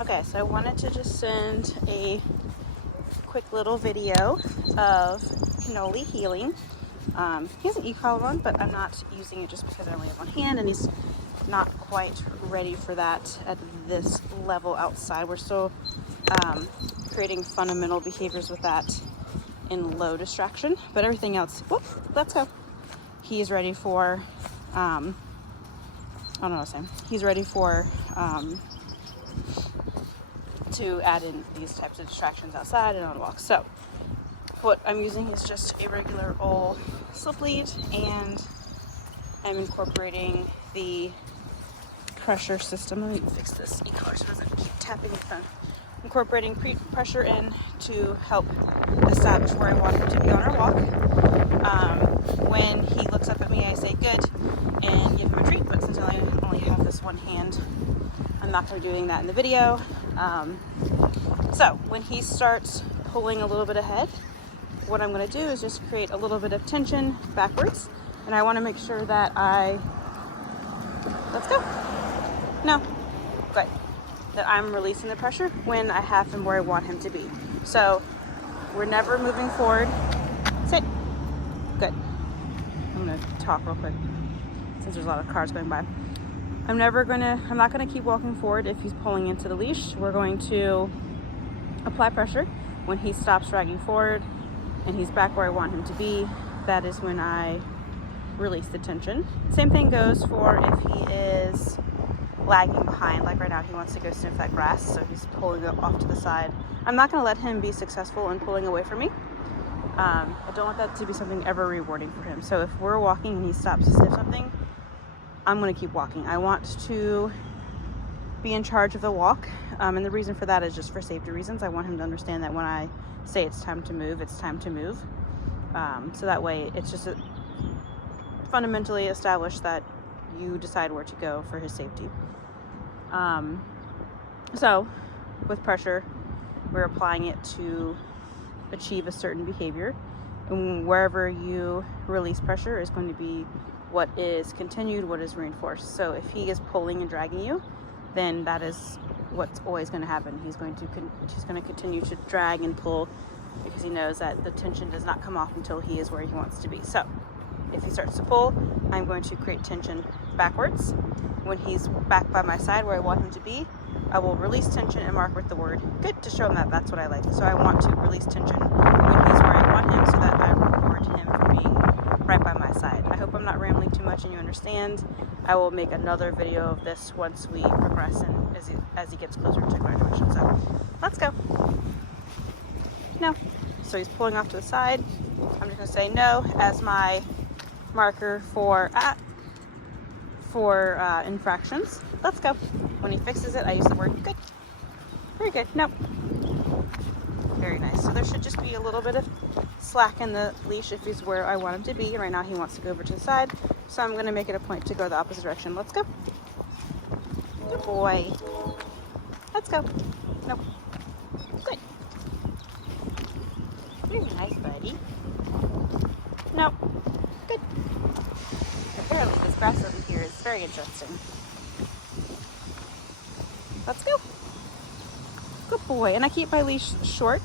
Okay, so I wanted to just send a quick little video of Cannoli healing. He has an e-collar on, but I'm not using it just because I only have one hand and he's not quite ready for that at this level outside. We're still creating fundamental behaviors with that in low distraction, but everything else, whoop, let's go. He's ready for, I don't know what I'm saying. He's ready for, to add in these types of distractions outside and on walks. So what I'm using is just a regular old slip lead, and I'm incorporating the pressure system. Let me fix this e-collar so it doesn't keep tapping the phone. Incorporating pressure in to help establish where I want him to be on our walk. When he looks up at me, I say good and give him a treat, but since I only have this one hand, I'm not going to be doing that in the video. So when he starts pulling a little bit ahead, what I'm going to do is just create a little bit of tension backwards, and I want to make sure that let's go. No, great. That I'm releasing the pressure when I have him where I want him to be. So we're never moving forward. Sit. Good. I'm going to talk real quick since there's a lot of cars going by. I'm not going to keep walking forward if he's pulling into the leash. We're going to apply pressure when he stops dragging forward and he's back where I want him to be. That is when I release the tension. Same thing goes for if he is lagging behind, like right now he wants to go sniff that grass, so he's pulling up off to the side. I'm not going to let him be successful in pulling away from me. I don't want that to be something ever rewarding for him. So if we're walking and he stops to sniff something, I'm going to keep walking. I want to be in charge of the walk, and the reason for that is just for safety reasons. I want him to understand that when I say it's time to move, it's time to move. So that way it's just fundamentally established that you decide where to go for his safety. So with pressure, we're applying it to achieve a certain behavior, and wherever you release pressure is going to be what is continued, what is reinforced. So if he is pulling and dragging you, then that is what's always going to happen. He's going to continue to drag and pull because he knows that the tension does not come off until he is where he wants to be. So if he starts to pull, I'm going to create tension backwards. When he's back by my side where I want him to be, I will release tension and mark with the word good to show him that that's what I like. So I want to release tension when he's where I want him so that I reward him for being right by my side. I hope I'm not rambling too much and you understand. I will make another video of this once we progress and as he gets closer to graduation. So let's go. No. So he's pulling off to the side. I'm just going to say no as my marker for infractions. Let's go. When he fixes it, I use the word good. Very good. Nope. Very nice. So there should just be a little bit of slack in the leash if he's where I want him to be. Right now he wants to go over to the side, so I'm going to make it a point to go the opposite direction. Let's go. Good boy. Let's go. Nope. Good. Very nice, buddy. Nope. Good. Apparently this grass over here is very interesting. Let's go. Good boy. And I keep my leash short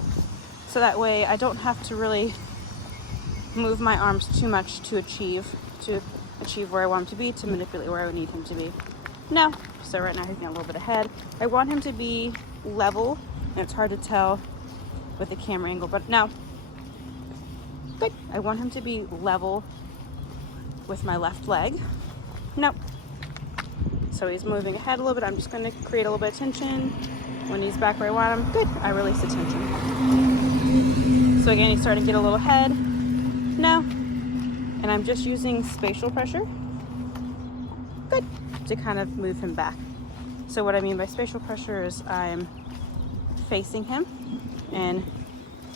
so that way I don't have to really move my arms too much to achieve where I want him to be, to manipulate where I would need him to be. No. So right now he's getting a little bit ahead. I want him to be level, and it's hard to tell with the camera angle, but no. Good. I want him to be level with my left leg. Nope. So he's moving ahead a little bit. I'm just going to create a little bit of tension. When he's back where I want him, good. I release the tension. So again, he's starting to get a little ahead. No. And I'm just using spatial pressure. Good. To kind of move him back. So what I mean by spatial pressure is I'm facing him and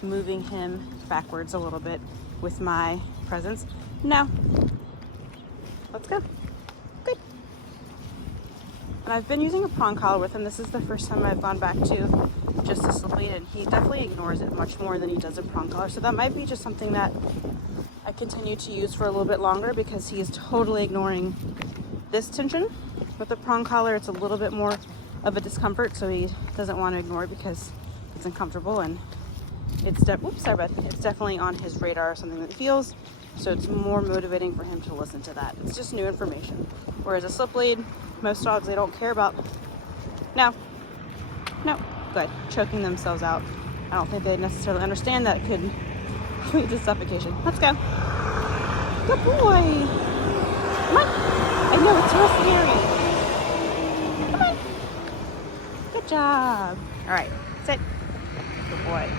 moving him backwards a little bit with my presence. No. Let's go. Good. And I've been using a prong collar with him. This is the first time I've gone back to just a slip lead, and he definitely ignores it much more than he does a prong collar. So that might be just something that I continue to use for a little bit longer because he is totally ignoring this tension. With the prong collar, it's a little bit more of a discomfort, so he doesn't want to ignore it because it's uncomfortable, and it's definitely on his radar, something that he feels. So it's more motivating for him to listen to that. It's just new information. Whereas a slip lead, most dogs, they don't care about. No, good. Choking themselves out. I don't think they necessarily understand that it could lead to suffocation. Let's go. Good boy. Come on. I know, it's so scary. Come on. Good job. All right, sit. Good boy.